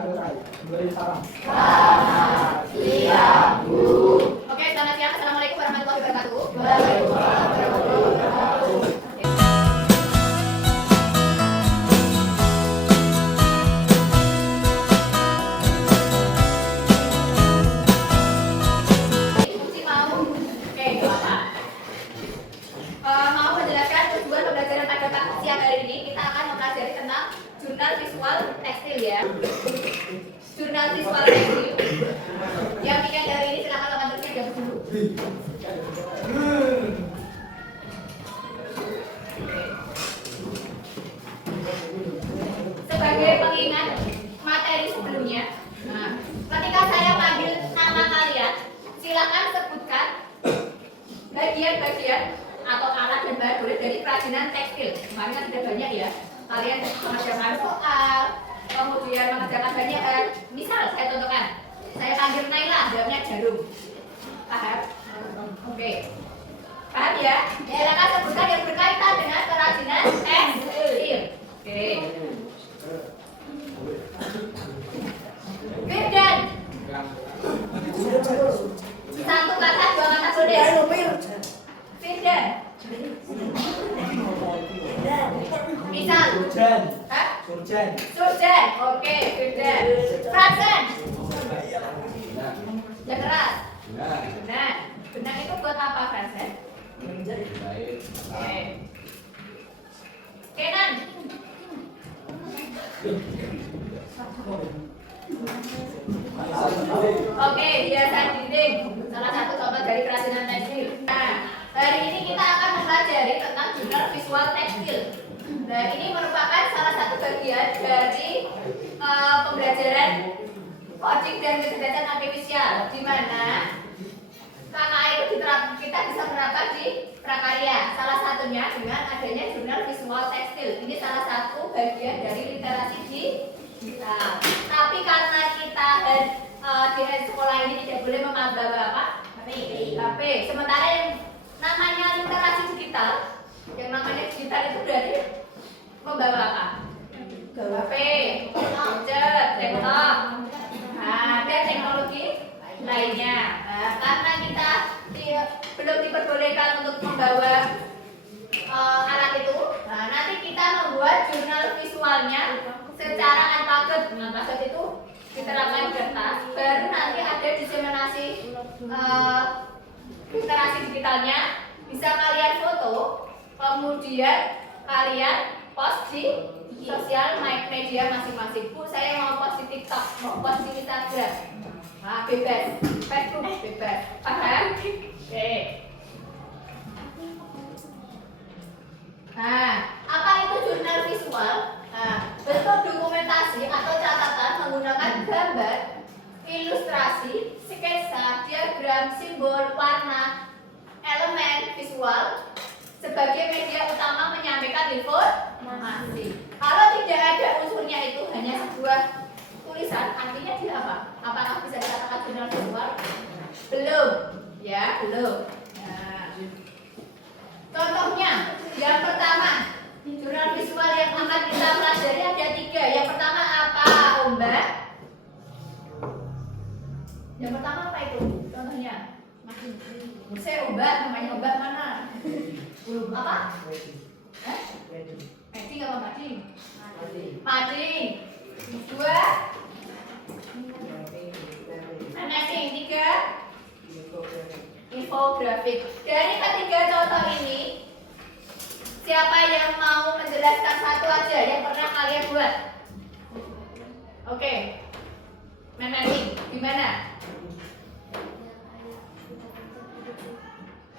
Selamat siang, Bu. Oke, selamat siang. Assalamualaikum warahmatullahi wabarakatuh. Waalaikumsalam warahmatullahi wabarakatuh. Mau menjelaskan tujuan pembelajaran pada siang hari ini, kita akan mempelajari tentang jurnal visual tekstil ya. Jurnal visual tekstil. Yang bikin hari ini silakan lakukan terusnya jawab dulu. Sebagai pengingat materi sebelumnya, ketika saya panggil nama kalian, silakan sebutkan bagian-bagian atau alat dan bahan boleh dari kerajinan tekstil. Makanya tidak banyak ya. Kalian mengerjakan soal, kemudian mengerjakan banyak. Misal saya contohkan, saya panggil Naila, jawabnya jarum. Paham? Oke. Paham ya? Silakan sebutkan yang berkaitan dengan kerajinan tekstil. Oke. Firdan. Satu kata, dua kata boleh. Firdan. Misal. Surjan. Hah? Surjan. Surjan. Oke, Firdan. Fransen. Yang keras. Benar. Benar itu buat apa, Fransen? Oke. Kenan. Oke, hiasan dinding. Salah satu contoh dari kerajinan tekstil. Nah, hari ini kita akan mempelajari tentang jurnal visual tekstil. Nah, ini merupakan salah satu bagian dari pembelajaran coding dan kecerdasan artifisial, di mana KKA itu kita bisa menerapkan di prakarya. Salah satunya dengan adanya jurnal visual tekstil. Ini salah satu bagian dari literasi digital. Tapi karena kita di sekolah ini tidak boleh membawa apa? HP. Sementara yang namanya literasi digital, yang namanya digital itu berarti membawa apa? HP, gadget, laptop, dan teknologi lainnya. Nah, karena kita belum diperbolehkan untuk membawa alat itu, nah, nanti kita membuat jurnal visualnya secara unpacked. Unpacked itu diterapkan di kertas, baru nanti ada diseminasi literasi digitalnya, bisa kalian foto, kemudian kalian post di sosial media masing-masing. Bu, saya mau post di TikTok, mau post di Instagram. Nah, bebas. Facebook bebas. Paham? Oke. Nah, apa itu jurnal visual? Nah, bentuk dokumentasi atau catatan menggunakan gambar, ilustrasi, sketsa, diagram, simbol, warna, elemen visual sebagai media utama menyampaikan informasi. Kalau tidak ada unsurnya itu hanya sebuah tulisan, artinya dia apa? Apakah bisa dikatakan jurnal visual? Belum, ya belum. Nah, contohnya, yang pertama, jurnal visual yang akan kita pelajari ada 3. Yang pertama apa, Mbak? Yang pertama apa itu? Contohnya? Saya Mbak, namanya Mbak mana? Apa? Mading apa mading? Mading. 2. Mading. 3. Infografik. Dari ketiga contoh ini, siapa yang mau menjelaskan satu aja yang pernah kalian buat? Oke. Mading. Gimana?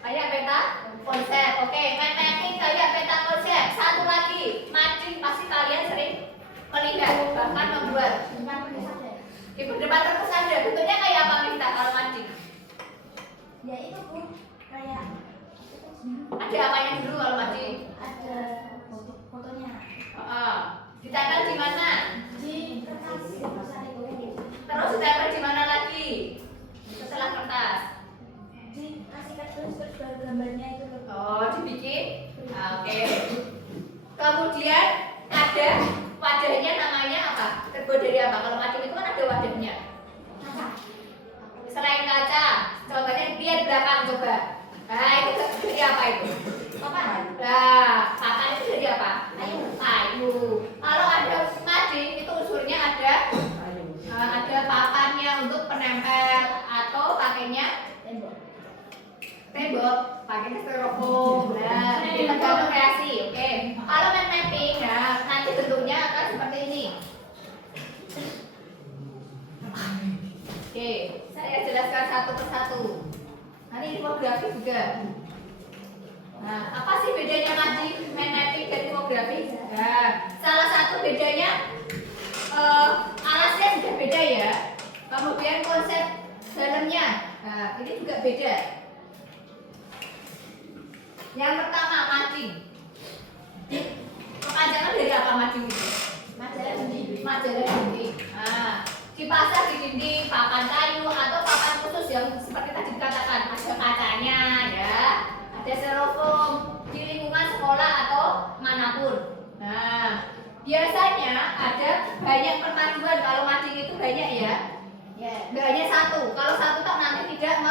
Kayak peta konsep. Oke, mapping kayak peta konsep. Satu lagi, mading pasti kalian sering melihat, bahkan membuat. Di depan perpus ada. Bentuknya kayak apa minta kalau mading? Ya itu Bu, kayak Ada apanya dulu kalau mading? ada fotonya Ditempel di mana? di kertas itu. Terus ditempel di mana lagi? Setelah kertas. Dikasih terus gambarnya itu loh. Oh, dibikin? Oke. Kemudian ada wadahnya namanya apa? Terbuat dari apa? Kalau mading itu apa itu? Papan. Nah, papan itu dari apa? Kayu. Kayu. Kalau ada mading itu unsurnya ada papannya untuk penempel atau pakainya Tembok. tembok, pakainya styrofoam. Nah, ini tergantung kreasi, oke. Kalau main mapping, nah nanti bentuknya akan seperti ini. Oke, saya jelaskan satu persatu. Nanti infografi juga. Nah, apa sih bedanya main mapping dan infografi? Nah, salah satu bedanya alasnya sudah beda ya. Kemudian konsep dalamnya, nah ini juga beda. Yang pertama mading. Kepanjangan dari apa mading itu? Majalah dinding. Majalah dinding. Nah, dipasang di dinding papan kayu atau papan khusus yang seperti tadi dikatakan ada kacanya ya, ada styrofoam di lingkungan sekolah atau manapun. Nah, biasanya ada banyak perpaduan. Kalau mading itu banyak ya. Ya. Nggak hanya satu. Kalau satu tak nanti tidak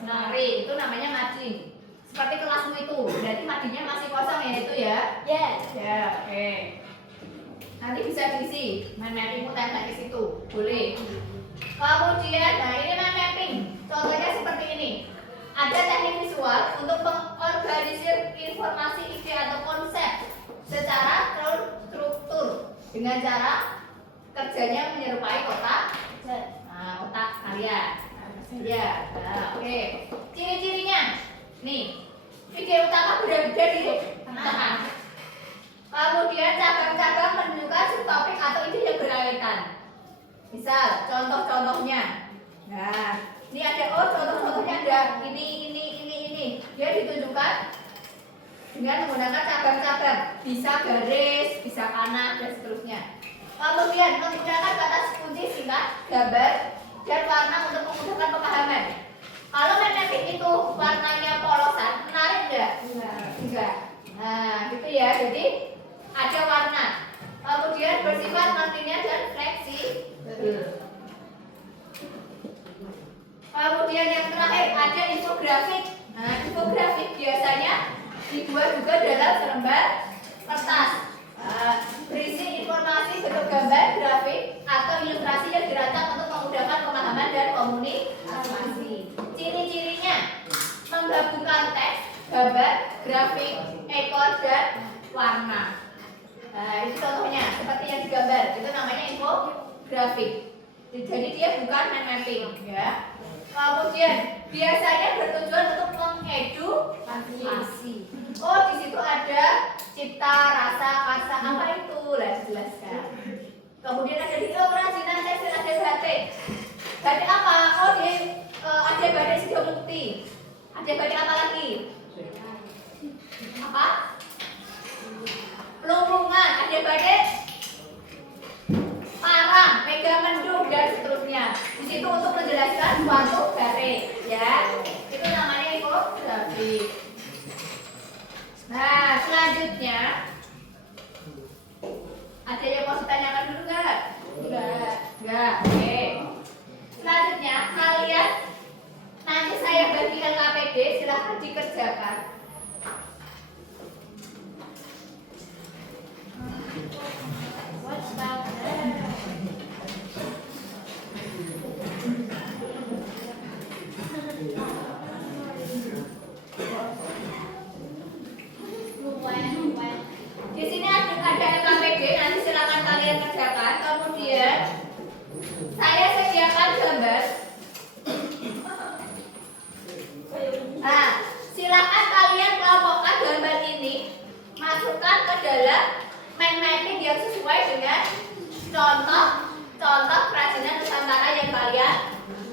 menarik. Itu namanya mading. Seperti kelasmu itu. Berarti madingnya masih kosong ya itu ya. Ya. Ya, oke. Nanti bisa diisi. Main mappingmu tempel ke situ. Boleh. Kemudian, nah ini main mapping. Contohnya seperti ini. Ada teknik visual untuk mengorganisir informasi ide atau konsep secara terstruktur dengan cara kerjanya menyerupai otak. Nah, otak kalian. Ya, nah, oke. Ciri-cirinya, nih, ide utama beda-beda di tengah. Kemudian cabang-cabang menunjukkan subtopik atau ide yang berkaitan. Misal, contoh-contohnya. Nah, ini ada contoh-contohnya ada ini. Dia ditunjukkan dengan menggunakan cabang-cabang. Bisa garis, bisa panah dan seterusnya. Kemudian menggunakan kata kunci singkat, gambar, dan warna untuk memudahkan pemahaman. Kalau main mapping itu warnanya polosan, menarik enggak? Enggak. Nah, gitu ya. Jadi ada warna. Kemudian bersifat non-linear dan fleksibel. Kemudian yang terakhir ada infografik. Nah, infografik biasanya dibuat juga dalam selembar kertas. Berisi informasi bentuk gambar, grafik, atau ilustrasi yang dirancang untuk memudahkan pemahaman dan komunikasi. Ciri-cirinya menggabungkan teks, gambar, grafik, ekor, dan warna. Nah, itu contohnya seperti yang digambar. Itu namanya infografik. Jadi dia bukan main mapping, ya. Kemudian biasanya bertujuan untuk mengedukasi. Oh, di situ ada cipta, rasa, karsa, apa itu? Lah dijelaskan. Kemudian ada di kerajinan tekstil, ada batik. Batik apa? Oh, ada batik Sidomukti. Ada batik apa lagi? Apa? Pelumpungan. Ada batik Parang, Megamendung, dan seterusnya. Di situ untuk menjelaskan suatu batik, ya. Itu namanya infografik. Nah, selanjutnya ada yang mau ditanyakan dulu nggak? Nggak. Oke. Selanjutnya kalian nanti saya bagikan KPD, silahkan dikerjakan. What's about that? Di sini ada KPD, nanti silakan kalian kerjakan. Kemudian saya sediakan gambar. Nah, silakan kalian kelompokkan gambar ini, masukkan ke dalam mind mapping yang sesuai dengan contoh kerajinan Nusantara yang kalian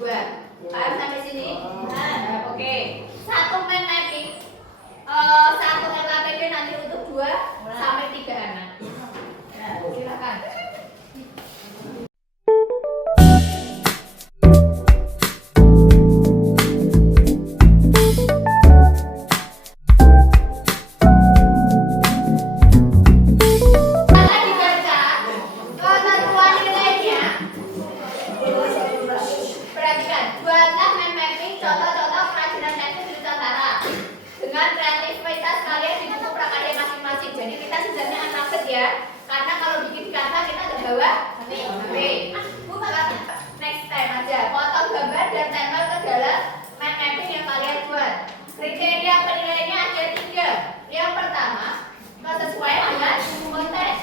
buat. Paham sampai sini? Nah, oke. Satu mind mapping, satu LKPD nanti untuk 2 sampai 3 anak. Nah, silakan. Perhatikan, buatlah mind mapping contoh-contoh kerajinan tekstil di Nusantara dengan kreatif ya. Karena kalau bikin di Canva kita nggak bawa HP. Next time aja. Potong gambar dan tempel ke dalam mind mapping yang kalian buat. Kriteria penilaiannya ada 3. Yang pertama, kesesuaian dengan konteks.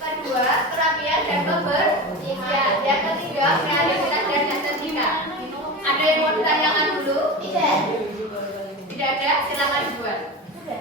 Kedua, kerapian dan kebersihan. Yang ketiga, kreativitas dan estetika. Ada yang mau ditanyakan dulu? Tidak. Tidak ada, silakan dibuat. Sudah.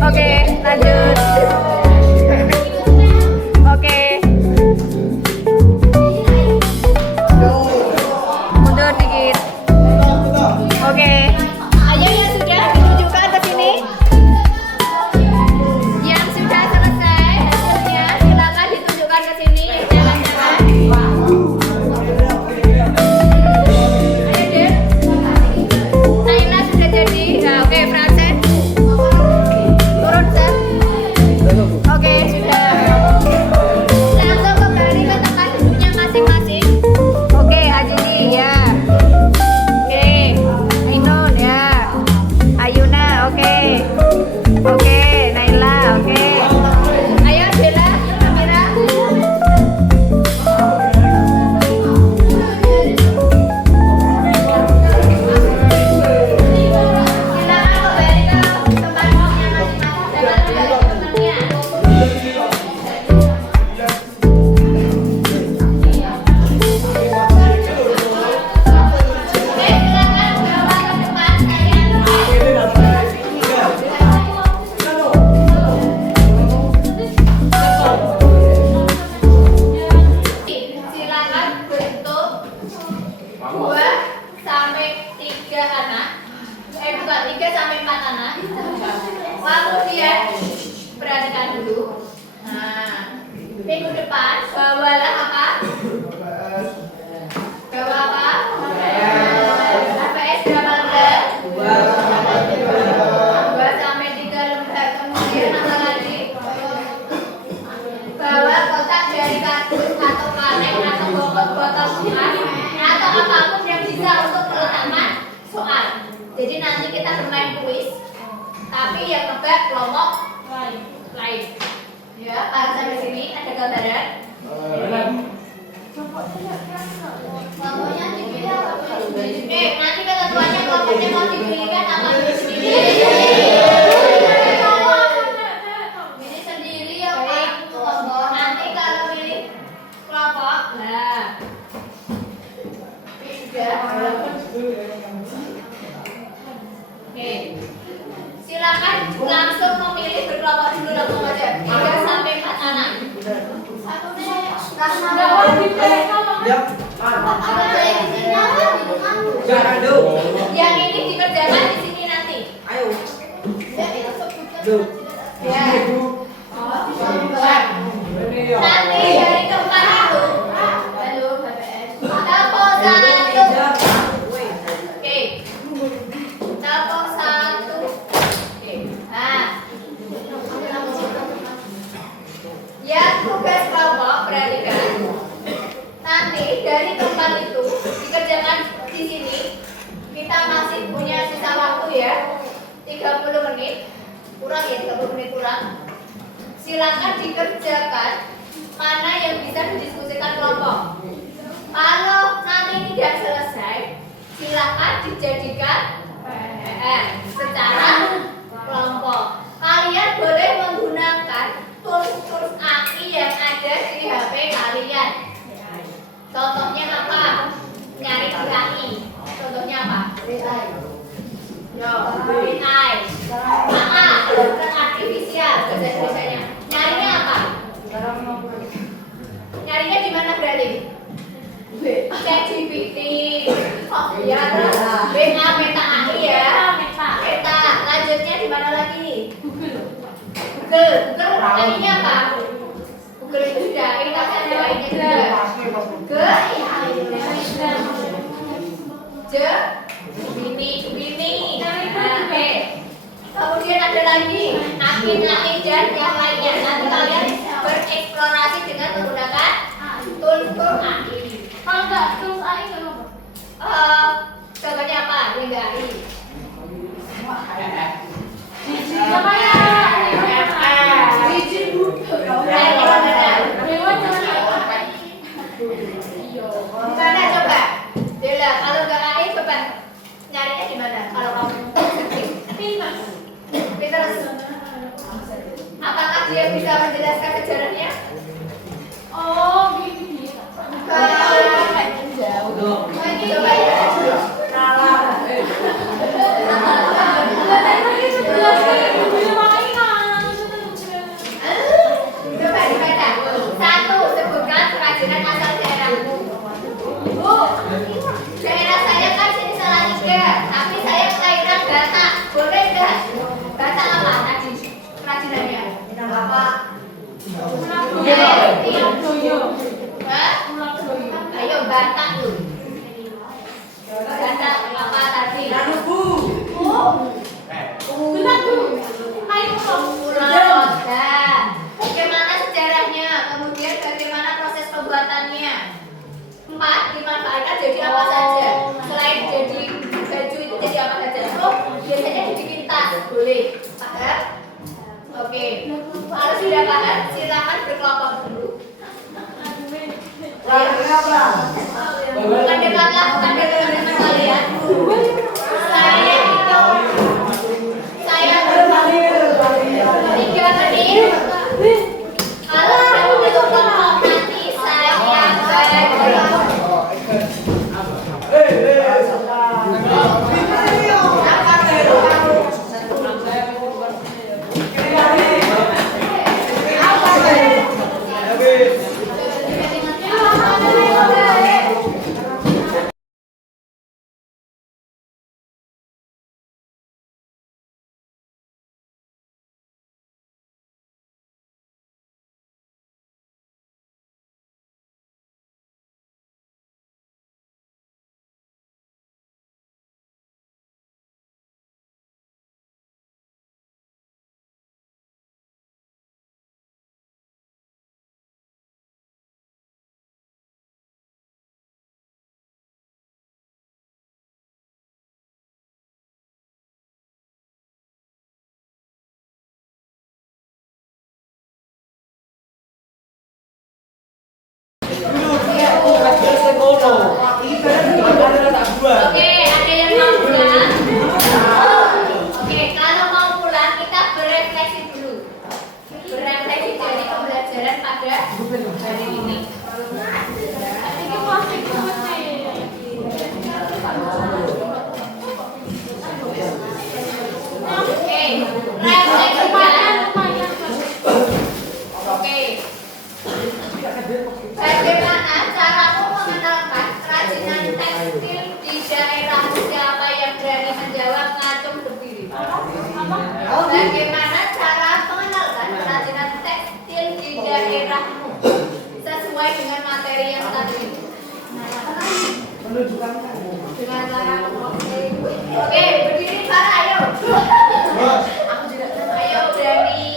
Oke, lanjut. Oke. Mundur dikit. Oke. Ayo yang sudah ditunjukkan ke sini. Yang sudah selesai hasilnya silakan ditunjukkan ke sini. Jangan-jangan. Ayo deh. Naila sudah jadi. Nah, oke, Frances. Turun, Seth. Oke, sudah. Langsung kembali ke tempat duduknya masing-masing. Oke, Ajuni ya. Oke, Ainun ya. Ayuna, oke. Oke, Naila, oke. Ayo, Bella, Amira. Silakan kembali ke tempat duduknya masing-masing. Jangan kembali ke temannya. Oke, silakan bawa ke depan kalian. Silakan bentuk 2 sampai 3 anak. Bukan 3 sampai 4 anak. Kemudian perhatikan dulu. Nah, minggu depan bawalah apa? Bawa apa? HPS berapa lembar? 2 sampai 3 lembar. Kemudian apa lagi? Bawa kotak dari kardus atau kaleng atau botol bekas atau apapun yang bisa untuk meletakkan soal. Jadi nanti kita bermain kuis, tapi yang nebak kelompok lain. Ya, harus sampai sini ada gambaran. Kelompoknya dipilih apa? Nanti ketentuannya kelompoknya mau dipilihkan apa sendiri? Ini sendiri ya Pak. Nanti kalau pilih kelompok, nah, sudah. Oke, silakan langsung memilih berkelompok dulu langsung aja 3 sampai 4 anak. Yang ini dikerjakan di sini nanti. Ya. Nanti dari keempat itu. Tepuk 1. Oke. Tepuk 1. Oke. Nah. Ya, tugas kelompok perhatikan. Nanti dari tempat itu dikerjakan di sini. Kita masih punya sisa waktu ya. 30 menit. Kurang ya, 30 menit kurang. Silakan dikerjakan mana yang bisa didiskusikan kelompok. Kalau nanti tidak selesai, silakan dijadikan PR secara kelompok. Kalian boleh menggunakan tools-tools AKI yang ada di HP kalian. Contohnya apa? Nyari di AKI. Contohnya apa? Yo, AI. Bukan artifisial. biasanya. Nyarinya apa? Nyarinya di mana berarti? ChatGPT. Oh ya, Meta AI ya. Meta. Lanjutnya di mana lagi? Google. Google nyarinya apa? Google itu sudah. Ini tapi ada lainnya juga. Gemini. Oke. Kemudian ada lagi AI dan yang lainnya. Nanti kalian bereksplorasi dengan menggunakan tool AI. Kalau nggak terus AI nggak apa? Contohnya apa? Liga AI. Apa ya? Gimana coba? Dela, kalau nggak AI coba nyarinya di mana? Kalau kamu Pinterest. Apakah dia bisa menjelaskan sejarahnya? Oh, gini. Coba ya. Coba dibaca. 1. Sebutkan kerajinan asal daerahmu. Bu, daerah saya kan sini Salatiga, tapi saya mengaitkan Batak. Boleh nggak? Batak apa tadi? Kerajinannya? Apa? Hah? Ayo Batak tuh. Batak apa tadi? Pulau. Bagaimana sejarahnya? Kemudian bagaimana proses pembuatannya? 4. Dimanfaatkan jadi apa saja? Selain jadi baju itu jadi apa saja? Oh, biasanya dibikin tas. Boleh. Paham? Oke. Kalau sudah paham, silakan berkelompok dulu. Dekatlah kepada teman-teman kalian. Saya berbagi 3 menit. Kalau sudah menutup kelompok nanti saya Oke, ada yang mau pulang? Oke, kalau mau pulang kita berefleksi dulu. Berefleksi dari pembelajaran pada hari ini. Oke, refleksikan. Oke. Bagaimana caramu mengenalkan kerajinan tekstil di daerah? Siapa yang berani menjawab ngacung berdiri? Bagaimana cara mengenalkan kerajinan tekstil di daerahmu sesuai dengan materi yang tadi? Dengan cara oke, berdiri para ayo. Aku juga ayo berani.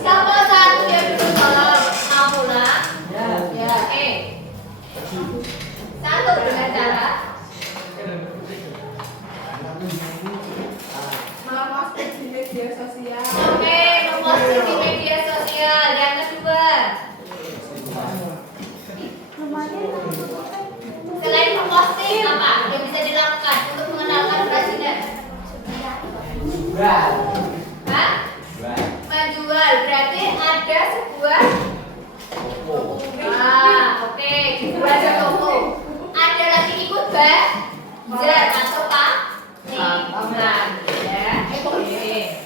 Siapa satu yang dulu kalau mau pulang? Ya, satu dengan cara Memposting di media sosial. oke, memposting di media sosial. Yang kedua, selain memposting apa yang bisa dilakukan untuk mengenalkan kerajinan? Hah? Menjual, berarti ada sebuah Oke, belajar tunggu. Ada lagi ikut belajar atau pak? Nah, ya. Oke.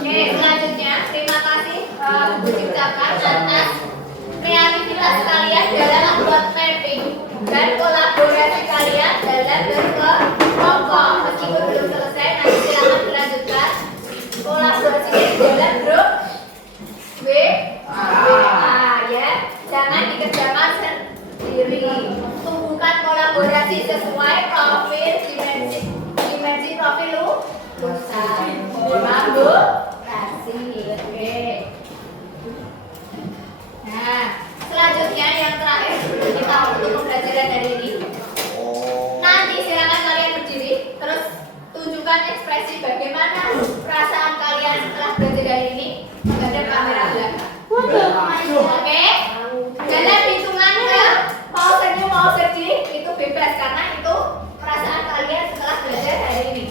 Oke, selanjutnya terima kasih diucapkan atas kreativitas kalian dalam membuat mapping dan kolaborasi kalian dalam berkelompok. Meskipun belum selesai, nanti silakan dilanjutkan kolaborasinya di dalam grup WA ya. Jangan dikerjakan sendiri. Tumbuhkan kolaborasi sesuai profil dimensi profil lulusan. Kolaborasi. Oke. Nah, selanjutnya yang terakhir sebelum kita untuk pembelajaran dari ini. Nanti silakan kalian berdiri, terus tunjukkan ekspresi bagaimana perasaan kalian setelah belajar dari ini menghadap kamera belakang. Oke? Dalam hitungan mau senyum mau sedih itu bebas karena itu perasaan kalian setelah belajar hari ini.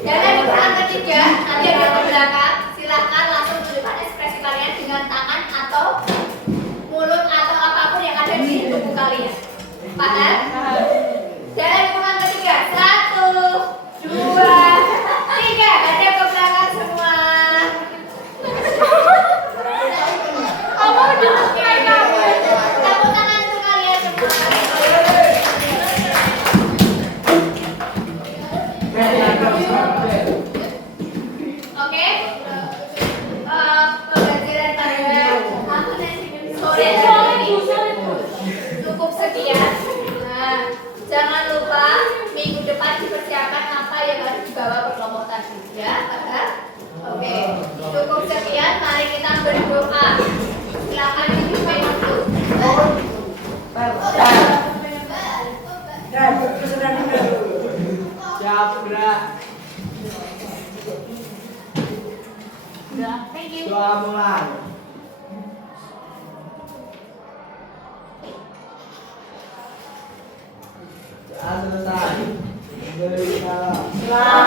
Dalam hitungan ketiga nanti ada ke belakang, silakan langsung tunjukkan ekspresi kalian dengan tangan atau mulut atau apapun yang ada di tubuh kalian. Paham? Dalam hitungan ketiga, 1, 2, 3, hadap ke belakang semua. Kamu duduk kayak kamu. Tepuk tangan untuk kalian semua. Oke. Pembelajaran pada sore hari ini cukup sekian. Nah, jangan lupa minggu depan dipersiapkan apa yang harus dibawa ke kelompok tadi ya. Oke, cukup sekian. Mari kita berdoa. Silakan dipimpin dulu. Siap, gerak. Thank you. Doa mulai. Selesai. Selamat.